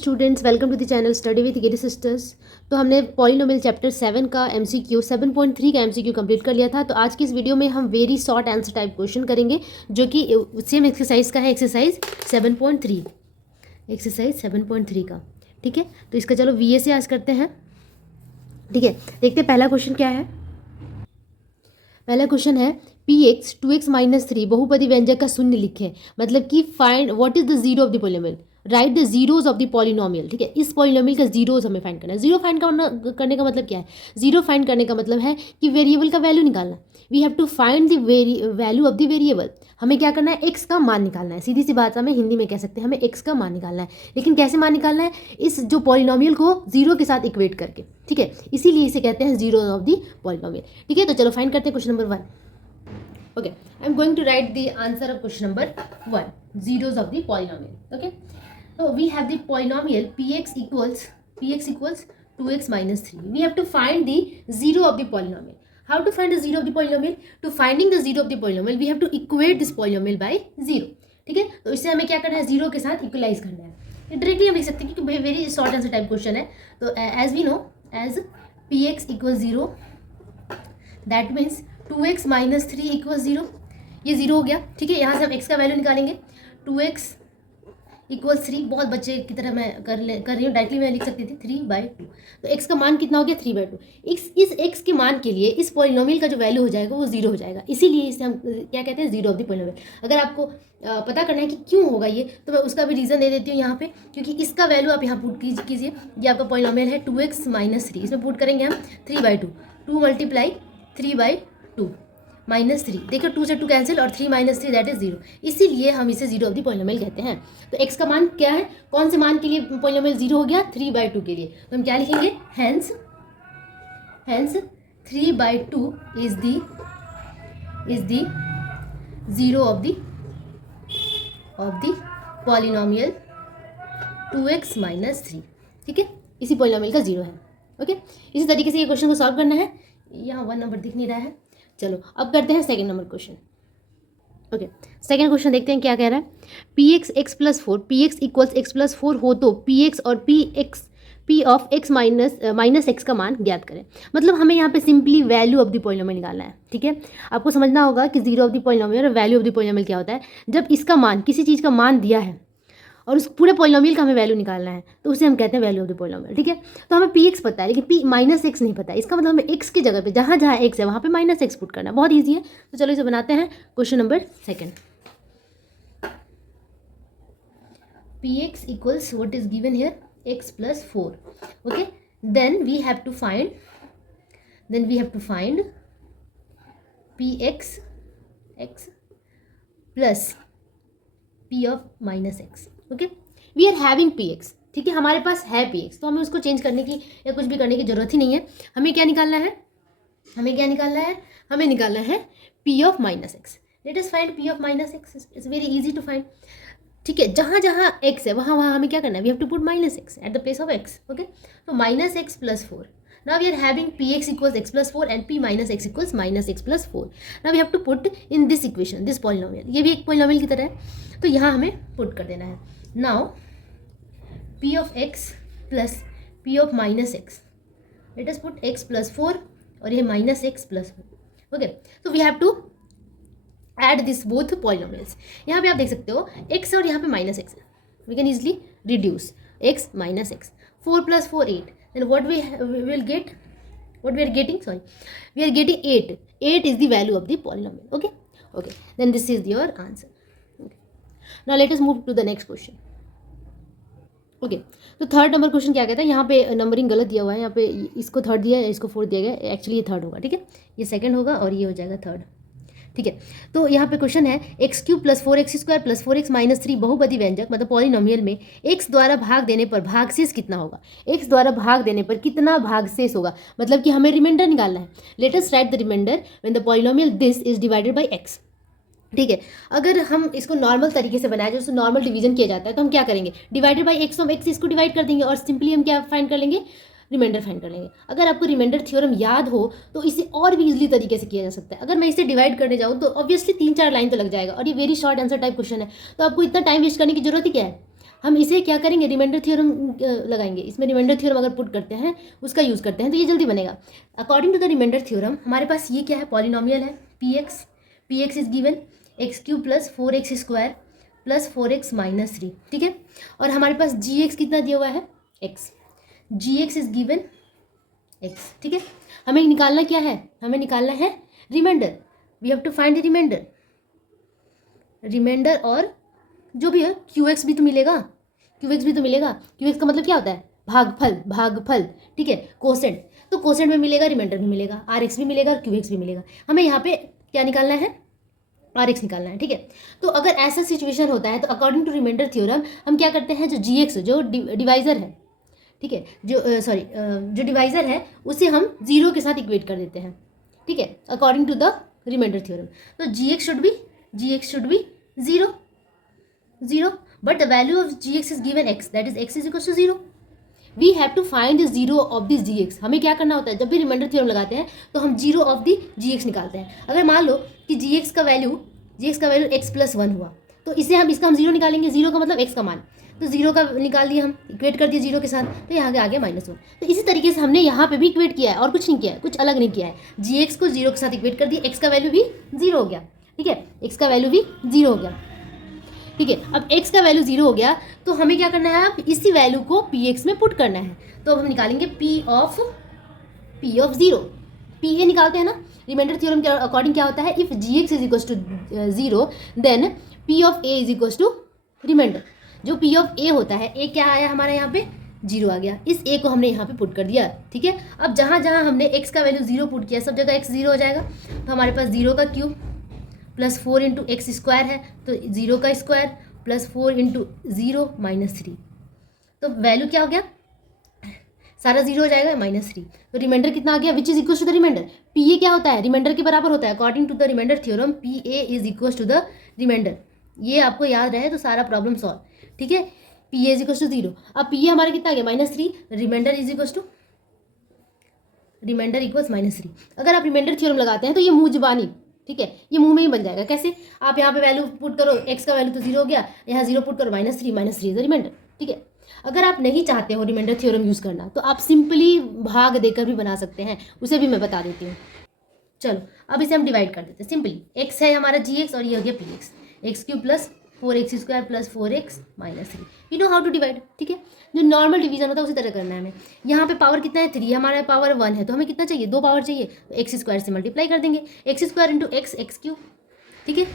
Students, welcome to the channel study with Giri sisters. तो हमने polynomial chapter 7 का MCQ 7.3 का एमसीक्यू कंप्लीट कर लिया था। तो आज की इस वीडियो में हम very short answer type question करेंगे जो कि सेम एक्सरसाइज का है, एक्सरसाइज 7.3, एक्सरसाइज 7.3 का। ठीक है, तो इसका चलो वीए से आज करते हैं। ठीक है, देखते हैं पहला क्वेश्चन क्या है। पहला क्वेश्चन है px 2x माइनस 3 बहुपदी व्यंजक का शून्य लिखें। मतलब कि find what is the zero of the polynomial, right the zeros of the polynomial. ठीक है, इस पॉलिनोमियल का जीरोज हमें फाइंड करना है। जीरो फाइंड करने का मतलब क्या है? जीरो फाइंड करने का मतलब है कि वेरिएबल का वैल्यू निकालना। We have to find the value of the variable. हमें क्या करना है? एक्स का मान निकालना है। सीधी सी बात हमें हिंदी में कह सकते हैं, हमें एक्स का मान निकालना है। लेकिन कैसे मान निकालना है? इस जो पॉलिनोमियल को जीरो के साथ इक्वेट करके। ठीक है, इसीलिए इसे कहते हैं जीरो ऑफ द पॉलिनोमियल। ठीक है, तो चलो फाइंड करते हैं question number 1। Okay, I'm going to write the answer of question number 1, zeros of the polynomial. Okay, so we have the polynomial px equals 2x minus 3. We have to find the zero of the polynomial. How to find the zero of the polynomial? To finding the zero of the polynomial, we have to equate this polynomial by 0. ठीक है, तो इससे हमें क्या करना है? Zero के साथ इक्वलाइज करना है। डायरेक्टली हम लिख सकते हैं क्योंकि very short answer type question है। तो as we know, as px equals 0, that means 2x minus 3 equal 0। ये 0 हो गया। ठीक है, यहाँ से हम x का वैल्यू निकालेंगे। 2x इक्वल 3, बहुत बच्चे की तरह मैं कर रही हूँ, डायरेक्टली मैं लिख सकती थी 3/2। तो x का मान कितना हो गया? 3/2। इस x के मान के लिए इस पॉलिनोमियल का जो वैल्यू हो जाएगा वो 0 हो जाएगा। इसीलिए इसे हम क्या कहते हैं? Zero of the polynomial. अगर आपको पता करना है कि क्यों होगा ये, तो मैं उसका भी रीज़न दे देती हूँ यहाँ पे, क्योंकि इसका वैल्यू आप यहाँ पुट कीजिए। ये आपका पॉलिनोमियल है 2x माइनस 3, इसमें पुट करेंगे हम 3/2। 2 मल्टीप्लाई 3/2 माइनस 3, देखो 2 से 2 कैंसिल और 3 माइनस 3 दैट इज 0। इसीलिए हम इसे जीरो ऑफ द पॉलिनोमियल कहते हैं। तो x का मान क्या है? कौन से मान के लिए पॉलिनोमियल 0 हो गया? 3/2 के लिए। तो हम क्या लिखेंगे? Hence 3/2 is the zero of the polynomial 2x minus 3। ठीक है, इसी पॉलिनोमियल का जीरो है। ओके, इसी तरीके से ये क्वेश्चन को सॉल्व करना है। यहाँ 1 नंबर दिख नहीं रहा है। चलो अब करते हैं second number question. Okay, second question देखते हैं क्या कह रहा है। px x plus 4, px equals x plus 4 हो तो px और p of x minus x का मान ज्ञात करें। मतलब हमें यहाँ पे simply value of the polynomial निकालना है। ठीक है, आपको समझना होगा कि जीरो ऑफ द पॉलिनोमियल और वैल्यू ऑफ द पॉलिनोमियल क्या होता है। जब इसका मान, किसी चीज़ का मान दिया है और उस पूरे पॉलिनोमियल का हमें वैल्यू निकालना है, तो उसे हम कहते हैं वैल्यू ऑफ द पॉलिनोमियल। ठीक है, तो हमें px पता है लेकिन p माइनस x नहीं पता है। इसका मतलब हमें x की जगह पे जहाँ जहाँ x है वहाँ पे माइनस x पुट करना है। बहुत ईजी है। तो चलो इसे बनाते हैं। Question number 2, px equals what is given here? x plus 4। Okay, then we have to find px x plus p of minus x। Okay, we are having px। ठीक है, हमारे पास है px, तो हमें उसको चेंज करने की या कुछ भी करने की जरूरत ही नहीं है। हमें क्या निकालना है? हमें निकालना है p of minus x। Let us find p of minus x। It's very easy to find. ठीक है, जहाँ जहाँ x है वहाँ हमें क्या करना है? We have to put minus x at the place of x। Okay, तो minus x plus 4। Now we are having px equals x plus 4 and p minus x equals minus x plus 4. Now we have to put in this equation, this polynomial. ये भी एक polynomial की तरह है, तो यहाँ हमें put कर देना है। Now p of x plus p of minus x. Let us put x plus 4 और ये minus x plus 4. Okay, so we have to add this both polynomials. यहाँ पे आप देख सकते हो x और यहाँ पे minus x है। We can easily reduce x minus x. 4 plus 4 8. Then what we are getting? We are getting 8. 8 is the value of the polynomial. Okay. Then this is your answer. Okay. Now let us move to the next question. Okay, तो third number question क्या कहता है? यहाँ पे numbering गलत दिया हुआ है। यहाँ पे इसको थर्ड दिया है, इसको फोर्थ दिया गया है। एक्चुअली ये थर्ड होगा। ठीक है, ये सेकंड होगा और ये हो जाएगा थर्ड। ठीक है, तो यहाँ पे क्वेश्चन है x³ plus 4x² plus 4x minus 3 बहुपदी व्यंजक मतलब पॉलिनोमियल में x द्वारा भाग देने पर भागशेष कितना होगा? x द्वारा भाग देने पर कितना भागशेष होगा? मतलब कि हमें रिमाइंडर निकालना है। Let us write the remainder when the polynomial this is divided by x। ठीक है, अगर हम इसको नॉर्मल तरीके से बनाए, जैसे नॉर्मल डिवीजन किया जाता है, तो हम क्या करेंगे? डिवाइडेड बाय x, तो हम x इसको डिवाइड कर देंगे और सिंपली हम क्या फाइंड कर लेंगे? रिमाइंडर फाइंड कर लेंगे। अगर आपको रिमाइंडर थ्योरम याद हो तो इसे और भी इजीली तरीके से किया जा सकता है। अगर मैं इसे डिवाइड करने जाऊँ तो ऑब्वियसली 3-4 लाइन तो लग जाएगा और ये very short answer type question है, तो आपको इतना टाइम वेस्ट करने की जरूरत ही क्या है? हम इसे क्या करेंगे, रिमाइंडर थ्योरम लगाएंगे। इसमें रिमाइंडर थ्योरम अगर पुट करते हैं, उसका यूज़ करते हैं, तो ये जल्दी बनेगा। According to the remainder theorem हमारे पास ये क्या है, पॉलिनोमियल है p x is given x cube plus 4x square plus 4x minus 3, ठीक है। और हमारे पास जी एक्स कितना दिया हुआ है, x, g x is given x, ठीक है। हमें निकालना क्या है, हमें निकालना है remainder, we have to find the remainder. और जो भी है क्यू एक्स भी तो मिलेगा, क्यू एक्स का मतलब क्या होता है, भागफल, ठीक है, कोसेंट। तो कोसेंट में मिलेगा, रिमाइंडर भी मिलेगा, आर एक्स भी मिलेगा और क्यू एक्स भी मिलेगा। हमें यहाँ पे क्या निकालना है, आर एक्स निकालना है, ठीक है। तो अगर ऐसा सिचुएशन होता है तो अकॉर्डिंग टू रिमाइंडर थ्योरम हम क्या करते हैं, जो जी एक्स जो डिवाइजर है, ठीक है, जो डिवाइजर है उसे हम जीरो के साथ इक्वेट कर देते हैं, ठीक है, according to the remainder theorem. तो G X should be zero, but the value of G x is given X, that is X is equal to zero. We have to find the zero of this G X. हमें क्या करना होता है, जब भी remainder theorem लगाते हैं तो हम zero of the g x निकालते हैं। अगर मान लो कि जी एक्स का वैल्यू एक्स प्लस 1 हुआ, तो इसका हम जीरो निकालेंगे, जीरो का मतलब एक्स का मान, तो जीरो का निकाल दिया, हम इक्वेट कर दिया जीरो के साथ, तो यहाँ के आगे -1। तो इसी तरीके से हमने यहाँ पे भी इक्वेट किया है और कुछ नहीं किया है, कुछ अलग नहीं किया है। जी एक्स को जीरो के साथ इक्वेट कर दिया, एक्स का वैल्यू भी जीरो हो गया, ठीक है, एक्स का वैल्यू भी जीरो हो गया, ठीक है। अब x का वैल्यू जीरो हो गया तो हमें क्या करना है, अब इसी वैल्यू को px में पुट करना है। तो अब हम निकालेंगे p ऑफ जीरो, p ए निकालते हैं ना, रिमाइंडर थ्योरम के अकॉर्डिंग क्या होता है, if gx is equal to zero then p of a is equal to remainder. जो p ऑफ a होता है, a क्या आया हमारा यहाँ पे, जीरो आ गया, इस a को हमने यहाँ पे पुट कर दिया, ठीक है। अब जहाँ जहाँ हमने x का वैल्यू जीरो पुट किया, सब जगह x जीरो हो जाएगा। तो हमारे पास जीरो का cube plus 4 into x square है, तो जीरो का स्क्वायर प्लस 4 इंटू जीरो -3, तो वैल्यू क्या हो गया, सारा जीरो हो जाएगा -3। तो रिमाइंडर कितना आ गया, which is equal to the remainder. P a क्या होता है, रिमाइंडर के बराबर होता है, according to the remainder theorem p a is equal to the remainder. ये आपको याद रहे तो सारा प्रॉब्लम सॉल्व, ठीक है। P a is equal to zero, अब पी ए हमारा कितना आ गया -3, remainder is equal to remainder equals -3। अगर आप रिमाइंडर थ्योरम लगाते हैं तो ये मुंह जुबानी, ठीक है, ये मुंह में ही बन जाएगा। कैसे, आप यहाँ पे वैल्यू पुट करो, एक्स का वैल्यू तो जीरो हो गया, यहाँ जीरो पुट करो -3 इज द रिमाइंडर, ठीक है। अगर आप नहीं चाहते हो रिमाइंडर थ्योरम यूज़ करना तो आप सिंपली भाग देकर भी बना सकते हैं, उसे भी मैं बता देती हूँ। चलो अब इसे हम डिवाइड कर देते हैं सिंपली। एक्स है हमारा जी एक्स और ये हो गया p x, x cube plus 4x square plus 4x minus 3। You know how to divide, ठीक है, जो नॉर्मल डिवीजन होता है उसी तरह करना है हमें। यहाँ पे पावर कितना है 3, हमारा पावर 1 है, तो हमें कितना चाहिए, 2 पावर चाहिए, तो एक्स स्क्वायर से मल्टीप्लाई कर देंगे, x square into x cube, ठीक है,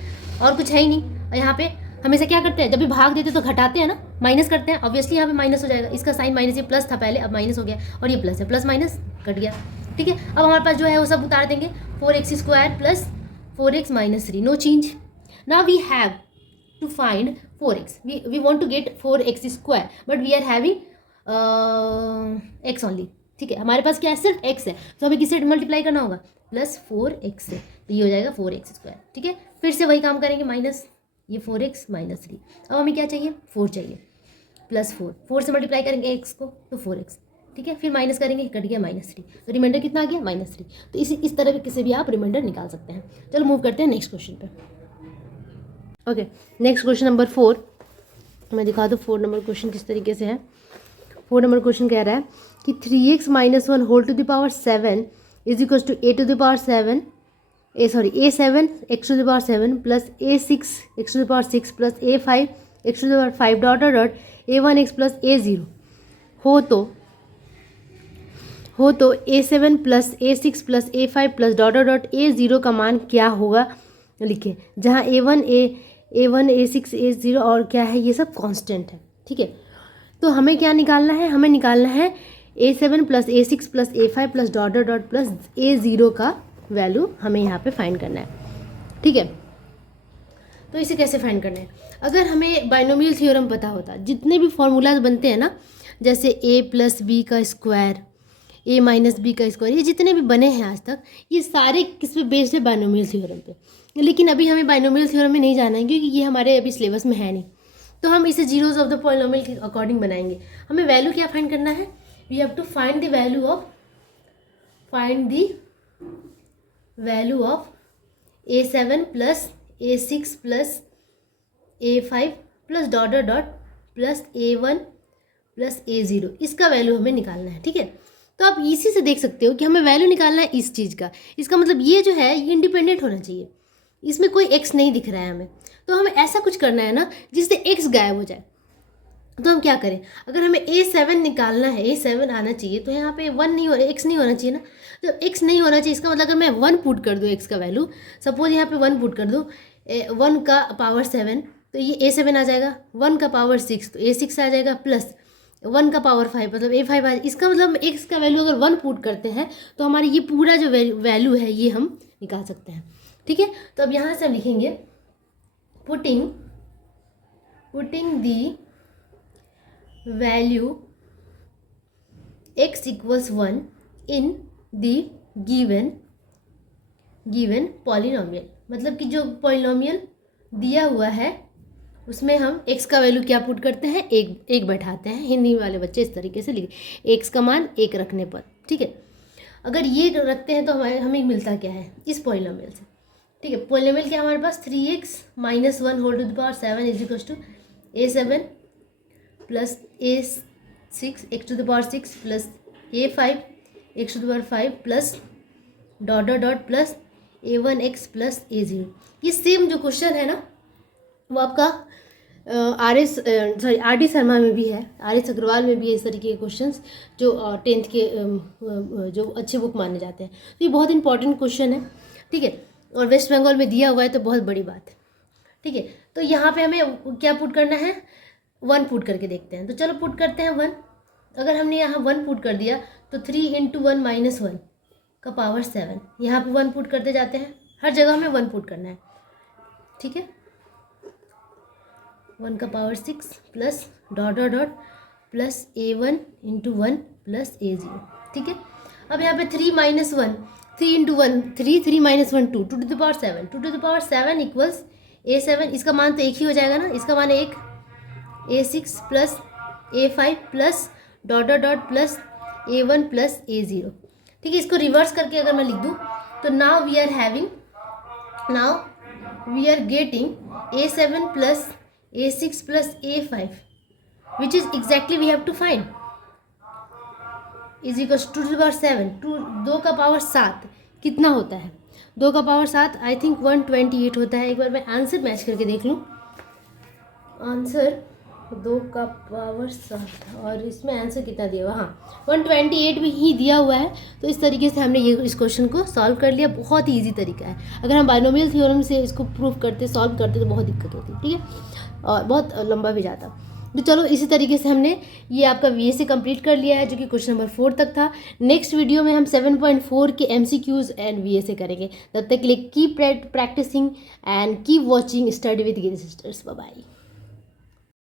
और कुछ है ही नहीं। और यहाँ पे हमेशा क्या करते हैं, जब भी भाग देते तो घटाते हैं ना, माइनस करते हैं, ऑब्वियसली यहाँ पे माइनस हो जाएगा, इसका साइन माइनस, ये प्लस था पहले, अब माइनस हो गया, और ये प्लस है, प्लस माइनस कट गया, ठीक है। अब हमारे पास जो है वो सब उतार देंगे, 4x square plus 4x minus 3, no change. Now we have to find 4x, we want to get 4x square but we are having x only, ठीक है, हमारे पास क्या है, सिर्फ x है, तो हमें किससे मल्टीप्लाई करना होगा, प्लस 4x से, तो ये हो जाएगा 4x स्क्वायर, ठीक है। फिर से वही काम करेंगे, माइनस ये 4x माइनस 3। अब हमें क्या चाहिए, 4 चाहिए, प्लस 4 से मल्टीप्लाई करेंगे x को तो 4x, ठीक है, फिर माइनस करेंगे, कट गया -3, तो रिमाइंडर कितना आ गया -3। तो इस तरह से भी आप रिमाइंडर निकाल सकते हैं। चलो मूव करते हैं नेक्स्ट क्वेश्चन पे। ओके, नेक्स्ट क्वेश्चन नंबर 4, मैं दिखा दूँ 4 नंबर क्वेश्चन किस तरीके से है। 4 नंबर क्वेश्चन कह रहा है कि 3x minus 1 whole to the power 7 is equal to a to the power 7 a7 x to the power 7 plus a6 x to the power 6 plus a5 x to the power 5 dot dot a1x plus a0 हो तो a7 plus a6 plus a5 plus dot dot a0 का मान क्या होगा, लिखे, जहाँ a1 a6 a0 और क्या है, ये सब कांस्टेंट है, ठीक है। तो हमें क्या निकालना है, हमें निकालना है a7 plus a6 plus a5 plus dot dot plus a0 का वैल्यू हमें यहाँ पे फाइंड करना है, ठीक है। तो इसे कैसे फाइंड करना है, अगर हमें बाइनोमियल थ्योरम पता होता, जितने भी फॉर्मूलाज बनते हैं ना, जैसे a प्लस बी का स्क्वायर, a माइनस बी का स्क्वायर, ये जितने भी बने हैं आज तक, ये सारे किस पे बेस्ड है, बाइनोमियल थ्योरम पे। लेकिन अभी हमें बाइनोमियल थ्योरम में नहीं जाना है क्योंकि ये हमारे अभी सिलेबस में है नहीं, तो हम इसे जीरोज ऑफ द पॉलिनोमियल के अकॉर्डिंग बनाएंगे। हमें वैल्यू क्या फाइंड करना है, we have to find the value of a7 plus a6 plus a5 plus dot dot plus A1 plus A0, इसका वैल्यू हमें निकालना है। ठीक है, तो आप इसी से देख सकते हो कि हमें वैल्यू निकालना है इस चीज़ का। इसका मतलब ये जो है ये इंडिपेंडेंट होना चाहिए, इसमें कोई x नहीं दिख रहा है हमें। तो हमें ऐसा कुछ करना है ना जिससे x गायब हो जाए। तो हम क्या करें, अगर हमें A7 निकालना है, A7 आना चाहिए, तो यहाँ पे 1 नहीं हो रहा, x नहीं होना चाहिए ना। तो x नहीं होना चाहिए, इसका मतलब अगर मैं 1 पुट कर दूँ x का वैल्यू, सपोज यहाँ पे 1 पुट कर दूँ, 1 का पावर 7, तो ये A7 आ जाएगा। 1 का पावर 6 तो A6 आ जाएगा, प्लस 1 का पावर 5 मतलब A5 आ जाएगा। इसका मतलब x का वैल्यू अगर 1 पुट करते हैं तो हमारी ये पूरा जो वैल्यू है ये हम निकाल सकते हैं। ठीक है, तो अब यहाँ से हम लिखेंगे putting the value x equals 1 in the given polynomial, मतलब कि जो पॉलिनोमियल दिया हुआ है उसमें हम x का वैल्यू क्या पुट करते हैं, एक बैठाते हैं। हिंदी वाले बच्चे इस तरीके से लिखे, x का मान 1 रखने पर। ठीक है, अगर ये रखते हैं तो हमें मिलता क्या है इस पॉलिनोमियल से। ठीक है, पॉलिनोमियल क्या हमारे पास 3x minus 1 whole to the power 7 is equals to A7 plus A6 x to the power 6 plus A5 x to the power 5 plus dot dot dot plus A1x plus A0। ये same जो question है ना वो आपका R.D. Sharma में भी है, R.S. Agarwal में भी है इस तरीके के क्वेश्चंस जो 10th के जो अच्छे बुक माने जाते हैं। तो ये बहुत इंपॉर्टेंट क्वेश्चन है। ठीक है, और वेस्ट बंगाल में दिया हुआ है तो बहुत बड़ी बात है। ठीक है, तो यहाँ पे हमें क्या पुट करना है, 1 पुट करके देखते हैं। तो चलो पुट करते हैं 1। अगर हमने यहाँ 1 पुट कर दिया तो 3 × 1 माइनस 1 का पावर 7, यहाँ पे 1 पुट करते जाते हैं, हर जगह हमें 1 पुट करना है। ठीक है, 1 का power 6 plus dot dot dot plus A1 × 1 plus A0। ठीक है, अब यहाँ पे 3 minus 1, 3 × 1 3, 3 minus 1 2, 2 to the power 7, 2 to the power 7 equals A7। इसका मान तो एक ही हो जाएगा ना, इसका मान 1, A6 plus A5 plus dot dot dot plus A1 plus A0। ठीक है, इसको रिवर्स करके अगर मैं लिख दूँ तो now we are getting A7 plus A6 plus A5 which is exactly we have to find is equals 2 to the power 7, 2 का पावर 7 कितना होता है, 2 का पावर 7 आई थिंक 128 होता है। एक बार मैं आंसर मैच करके देख लूँ। आंसर 2 का पावर 7 और इसमें आंसर कितना दिया हुआ, हाँ 128 भी ही दिया हुआ है। तो इस तरीके से हमने ये इस क्वेश्चन को सॉल्व कर लिया। बहुत ही ईजी तरीका है। अगर हम बाइनोमियल थ्योरम से इसको प्रूफ करते सॉल्व करते तो बहुत दिक्कत होती। ठीक है, और बहुत लंबा भी जाता। तो चलो इसी तरीके से हमने ये आपका VSA कंप्लीट कर लिया है जो कि क्वेश्चन नंबर 4 तक था। नेक्स्ट वीडियो में हम 7.4 के MCQs एंड VSA करेंगे। तब तक के लिए keep practicing and keep watching study with Giri sisters. Bye bye.